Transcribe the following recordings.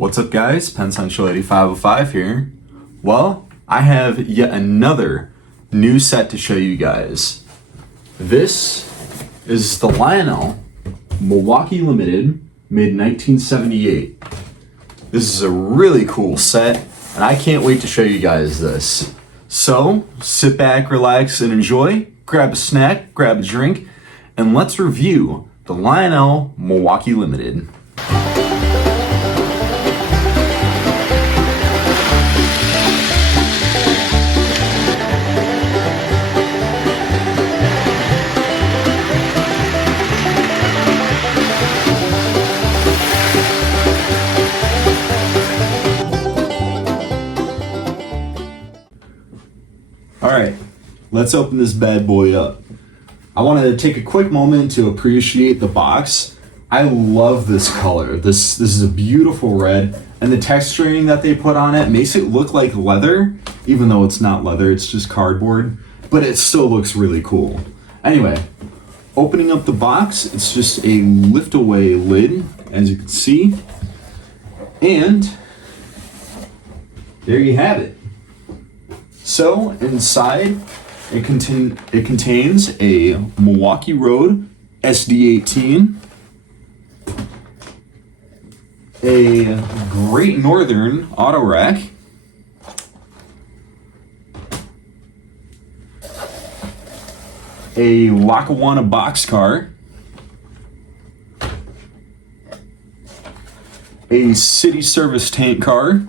What's up guys, Pensential 8505 here. Well, I have yet another new set to show you guys. This is the Lionel Milwaukee Limited, made in 1978. This is a really cool set, and I can't wait to show you guys this. So, sit back, relax, and enjoy. Grab a snack, grab a drink, and let's review the Lionel Milwaukee Limited. Alright, let's open this bad boy up. I want to take a quick moment to appreciate the box. I love this color. This is a beautiful red, and the texturing that they put on it makes it look like leather, even though it's not leather, it's just cardboard, but it still looks really cool. Anyway, opening up the box, it's just a lift away lid, as you can see, and there you have it. So inside, it contains a Milwaukee Road SD18, a Great Northern auto rack, a Locomotive boxcar, a city service tank car,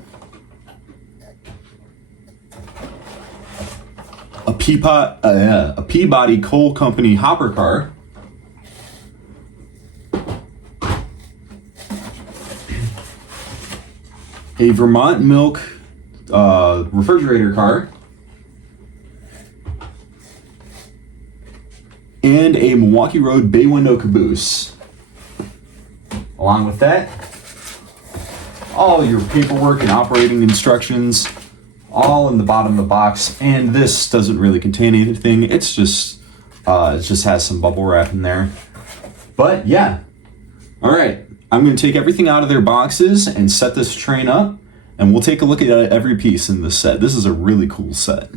a Peabody Coal Company hopper car, a Vermont Milk refrigerator car, and a Milwaukee Road bay window caboose. Along with that, all your paperwork and operating instructions all in the bottom of the box, and this doesn't really contain anything. It's just it just has some bubble wrap in there. But yeah, all right, I'm going to take everything out of their boxes and set this train up, and we'll take a look at every piece in this set. This is a really cool set.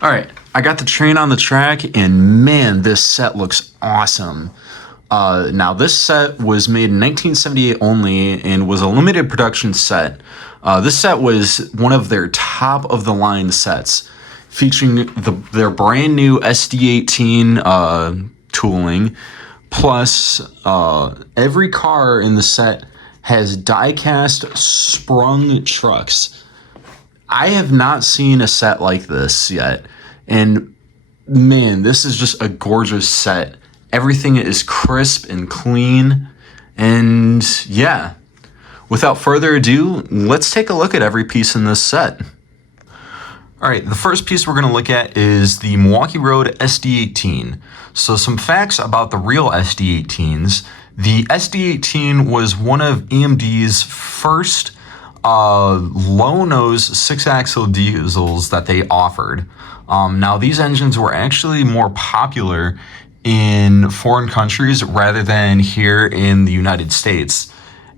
All right, I got the train on the track, and man, this set looks awesome. Now, this set was made in 1978 only and was a limited production set. This set was one of their top-of-the-line sets, featuring their brand new SD18 tooling, plus every car in the set has die-cast sprung trucks. I have not seen a set like this yet, and man, this is just a gorgeous set. Everything is crisp and clean, and yeah, without further ado, let's take a look at every piece in this set. All right, the first piece we're going to look at is the Milwaukee Road SD18. So some facts about the real SD18s. The SD18 was one of EMD's first low-nose 6-axle diesels that they offered. Now, these engines were actually more popular in foreign countries rather than here in the United States.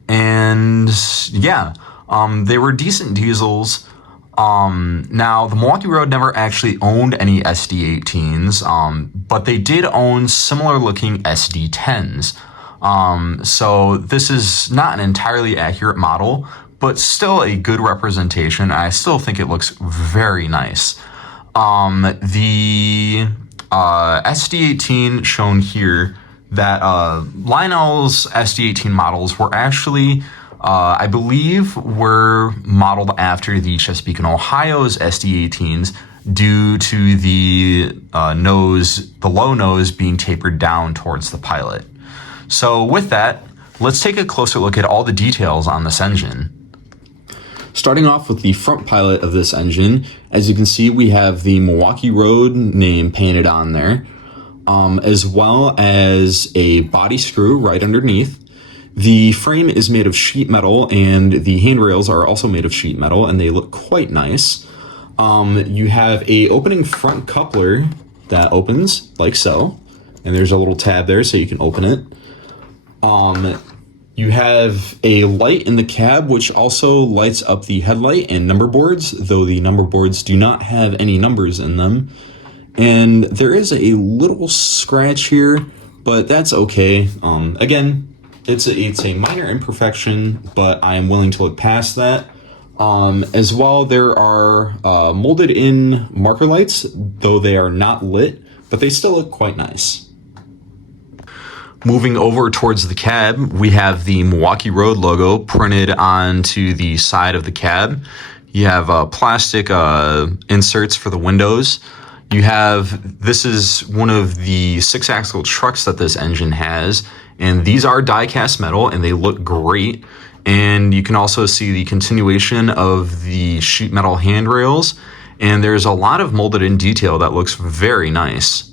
And yeah, they were decent diesels. Now, the Milwaukee Road never actually owned any SD18s, but they did own similar-looking SD10s. So this is not an entirely accurate model, but still a good representation. I still think it looks very nice. The SD18 shown here, that Lionel's SD18 models were actually, I believe, were modeled after the Chesapeake and Ohio's SD18s due to the low nose being tapered down towards the pilot. So with that, Let's take a closer look at all the details on this engine. Starting off with the front pilot of this engine, as you can see, we have the Milwaukee Road name painted on there, as well as a body screw right underneath. The frame is made of sheet metal, and the handrails are also made of sheet metal, and they look quite nice. You have a opening front coupler that opens like so, and there's a little tab there so you can open it. You have a light in the cab, which also lights up the headlight and number boards, though the number boards do not have any numbers in them. And there is a little scratch here, but that's okay. Again, it's a minor imperfection, but I am willing to look past that. As well, there are molded in marker lights, though they are not lit, but they still look quite nice. Moving over towards the cab, we have the Milwaukee Road logo printed onto the side of the cab. You have plastic inserts for the windows. This is one of the 6-axle trucks that this engine has, and these are die-cast metal and they look great. And you can also see the continuation of the sheet metal handrails, and there's a lot of molded in detail that looks very nice.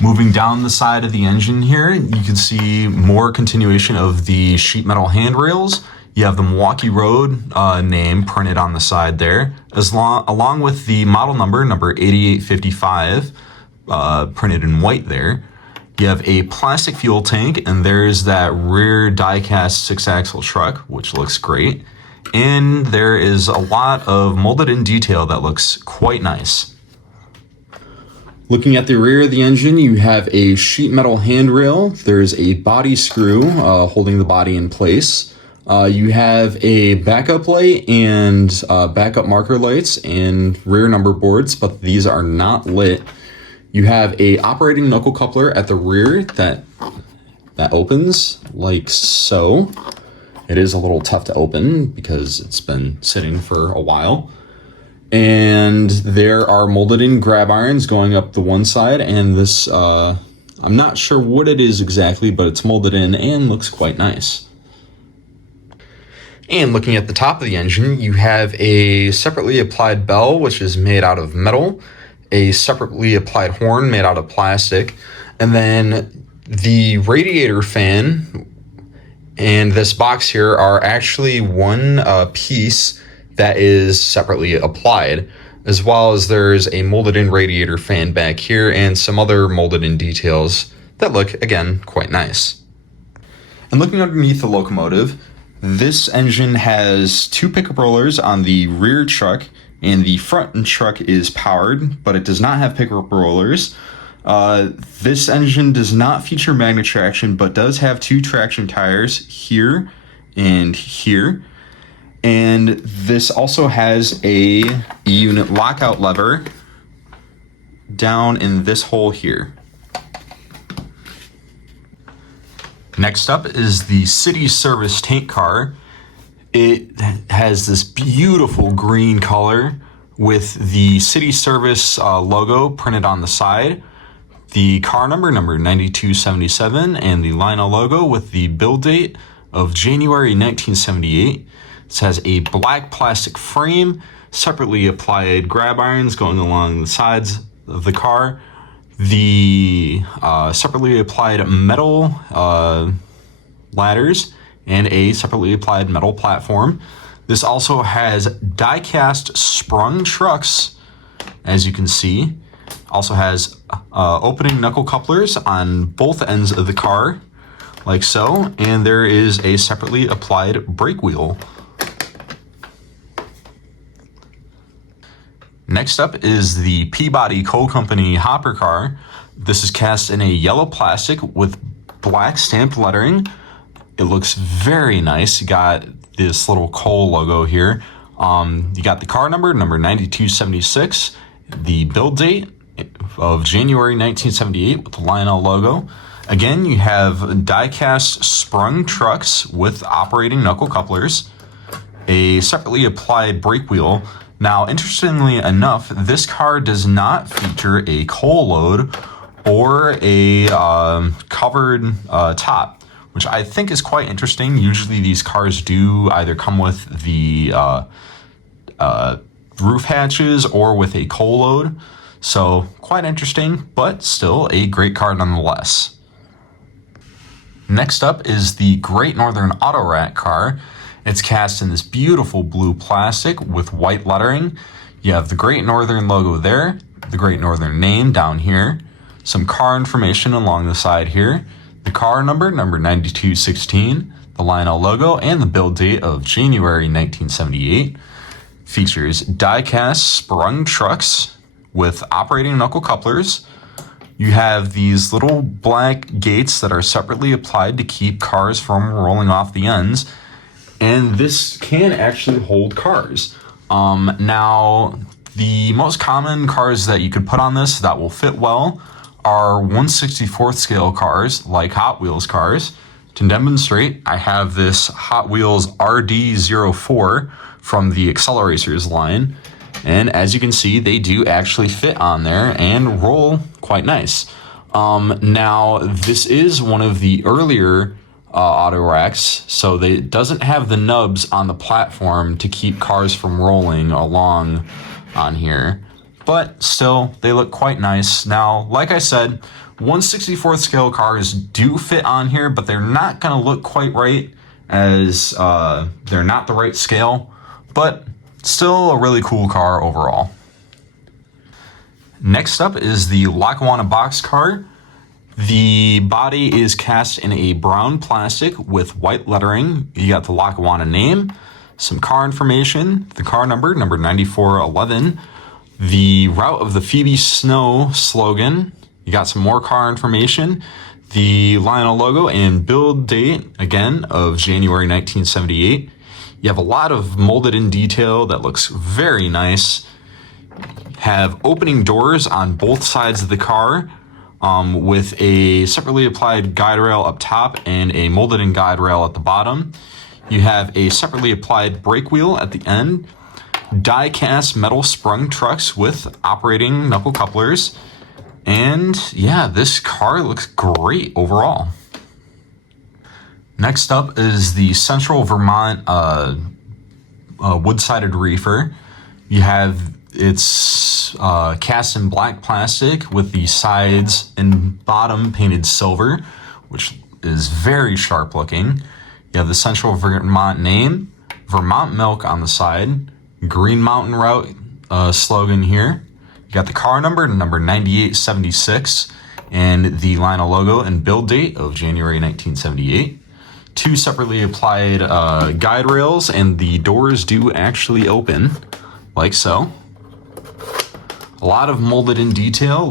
Moving down the side of the engine here, you can see more continuation of the sheet metal handrails. You have the Milwaukee Road name printed on the side there, along with the model number 8855, printed in white there. You have a plastic fuel tank, and there's that rear die-cast 6-axle truck, which looks great. And there is a lot of molded in detail that looks quite nice. Looking at the rear of the engine, you have a sheet metal handrail. There's a body screw holding the body in place. You have a backup light and backup marker lights and rear number boards, but these are not lit. You have a operating knuckle coupler at the rear that opens like so. It is a little tough to open because it's been sitting for a while. And there are molded in grab irons going up the one side, and this, I'm not sure what it is exactly, but it's molded in and looks quite nice. And looking at the top of the engine, you have a separately applied bell, which is made out of metal, a separately applied horn made out of plastic, and then the radiator fan and this box here are actually one piece that is separately applied, as well as there's a molded in radiator fan back here and some other molded in details that look, again, quite nice. And looking underneath the Locomotive, this engine has 2 pickup rollers on the rear truck, and the front truck is powered, but it does not have pickup rollers. This engine does not feature magnet traction, but does have 2 traction tires here and here. And this also has a unit lockout lever down in this hole here. Next up is the city service tank car. It has this beautiful green color with the city service logo printed on the side, the car number 9277, and the Lionel logo with the build date of January 1978. It has a black plastic frame, separately applied grab irons going along the sides of the car, the separately applied metal ladders, and a separately applied metal platform. This also has die-cast sprung trucks, as you can see. Also has opening knuckle couplers on both ends of the car, like so, and there is a separately applied brake wheel. Next up is the Peabody Coal Company hopper car. This is cast in a yellow plastic with black stamped lettering. It looks very nice. You got this little coal logo here. You got the car number 9276, the build date of January 1978 with the Lionel logo. Again, you have die-cast sprung trucks with operating knuckle couplers, a separately applied brake wheel. Now, interestingly enough, this car does not feature a coal load or a covered top, which I think is quite interesting. Usually these cars do either come with the roof hatches or with a coal load. So quite interesting, but still a great car nonetheless. Next up is the Great Northern Auto Rack car. It's cast in this beautiful blue plastic with white lettering. You have the Great Northern logo there, the Great Northern name down here, some car information along the side here, the car number 9216, the Lionel logo, and the build date of January 1978. Features die-cast sprung trucks with operating knuckle couplers. You have these little black gates that are separately applied to keep cars from rolling off the ends. And this can actually hold cars. Now, the most common cars that you could put on this that will fit well are 1/64th scale cars, like Hot Wheels cars. To demonstrate, I have this Hot Wheels RD04 from the Acceleracers line. And as you can see, they do actually fit on there and roll quite nice. Now, this is one of the earlier auto racks, so it doesn't have the nubs on the platform to keep cars from rolling along on here. But still, they look quite nice. Now, like I said, 1/64th scale cars do fit on here, but they're not going to look quite right as they're not the right scale. But still a really cool car overall. Next up is the Locomotive box car. The body is cast in a brown plastic with white lettering. You got the Locomotive name, some car information, the car number 9411, the route of the Phoebe Snow slogan. You got some more car information, the Lionel logo, and build date, again, of January 1978. You have a lot of molded in detail that looks very nice. Have opening doors on both sides of the car with a separately applied guide rail up top and a molded in guide rail at the bottom. You have a separately applied brake wheel at the end. Die-cast metal sprung trucks with operating knuckle couplers. And yeah, this car looks great overall. Next up is the Central Vermont wood-sided reefer. You have it's cast in black plastic with the sides and bottom painted silver, which is very sharp looking. You have the Central Vermont name, Vermont Milk on the side, Green Mountain Route slogan here. You got the car number 9876, and the Lionel logo and build date of January 1978. Two separately applied guide rails, and the doors do actually open, like so. A lot of molded in detail,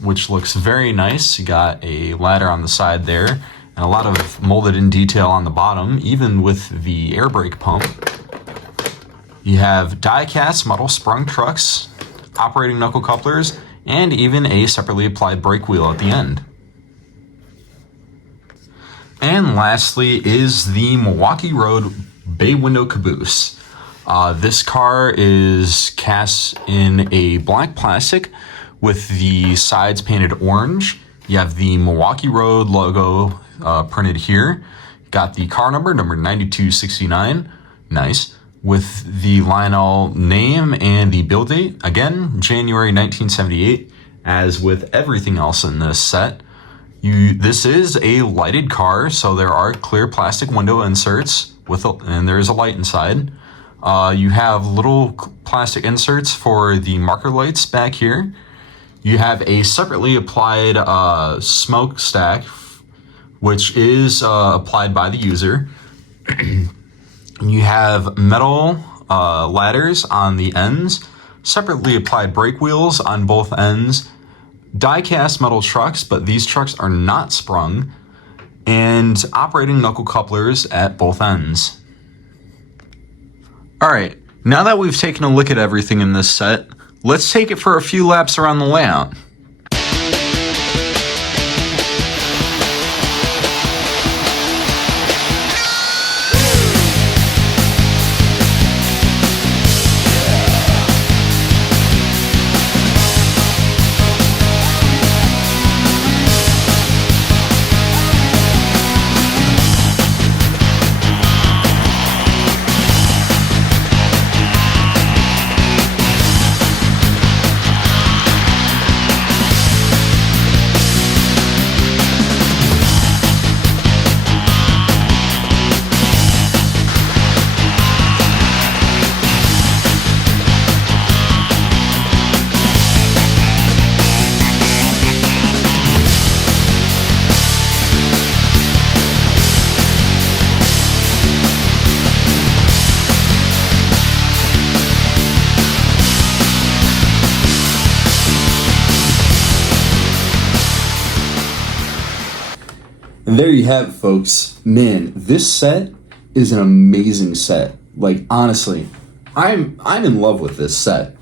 which looks very nice. You got a ladder on the side there, and a lot of molded in detail on the bottom, even with the air brake pump. You have die-cast metal sprung trucks, operating knuckle couplers, and even a separately applied brake wheel at the end. And lastly is the Milwaukee Road bay window caboose. This car is cast in a black plastic with the sides painted orange. You have the Milwaukee Road logo printed here. Got the car number 9269, nice, with the Lionel name and the build date, again, January 1978, as with everything else in this set. This is a lighted car, so there are clear plastic window inserts and there is a light inside. You have little plastic inserts for the marker lights back here. You have a separately applied smokestack, which is applied by the user. You have metal ladders on the ends, separately applied brake wheels on both ends, die-cast metal trucks, but these trucks are not sprung, and operating knuckle couplers at both ends. Alright, now that we've taken a look at everything in this set, let's take it for a few laps around the layout. there you have it, folks. Man, this set is an amazing set. Like, honestly, I'm in love with this set.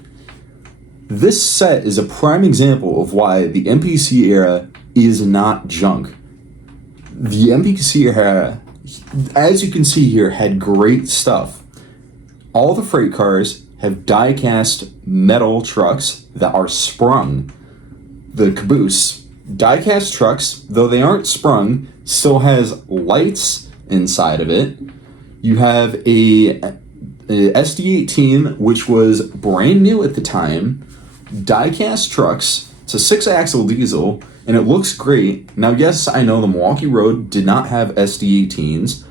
This set is a prime example of why the MPC era is not junk. The MPC era, as you can see here, had great stuff. All the freight cars have die-cast metal trucks that are sprung. The caboose, die-cast trucks, though they aren't sprung, still has lights inside of it. You have a SD18, which was brand new at the time. Die-cast trucks. It's a 6-axle diesel, and it looks great. Now, yes, I know the Milwaukee Road did not have SD18s,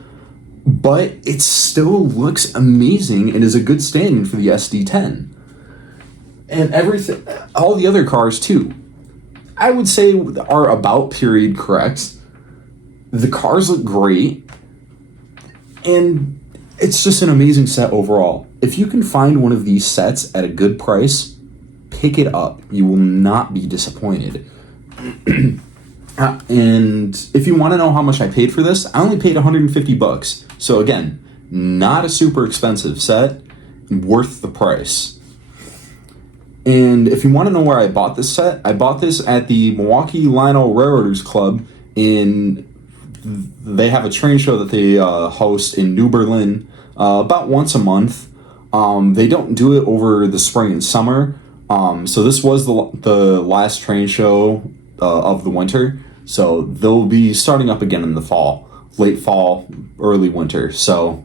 but it still looks amazing and is a good stand for the SD10. And everything, all the other cars too, I would say are about period correct. The cars look great, and it's just an amazing set overall. If you can find one of these sets at a good price, pick it up. You will not be disappointed. And if you want to know how much I paid for this, I only paid $150. So again, not a super expensive set, worth the price. And if you want to know where I bought this set, I bought this at the Milwaukee Lionel Railroaders Club. They have a train show that they host in New Berlin about once a month. They don't do it over the spring and summer. So this was the last train show of the winter. So they'll be starting up again in the fall, late fall, early winter. So,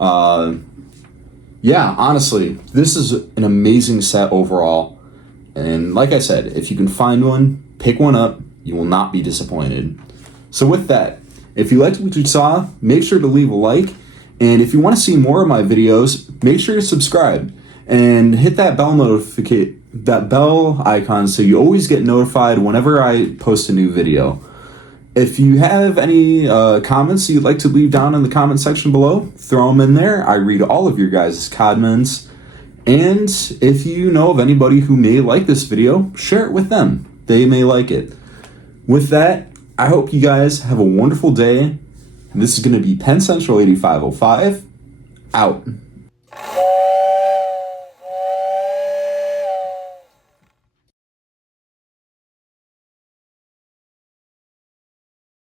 yeah, honestly, this is an amazing set overall. And like I said, if you can find one, pick one up. You will not be disappointed. So with that, if you liked what you saw, make sure to leave a like. And if you want to see more of my videos, make sure to subscribe and hit that bell icon so you always get notified whenever I post a new video. If you have any comments you'd like to leave down in the comment section below, throw them in there. I read all of your guys' comments. And if you know of anybody who may like this video, share it with them. They may like it. With that, I hope you guys have a wonderful day. This is going to be Penn Central 8505, out.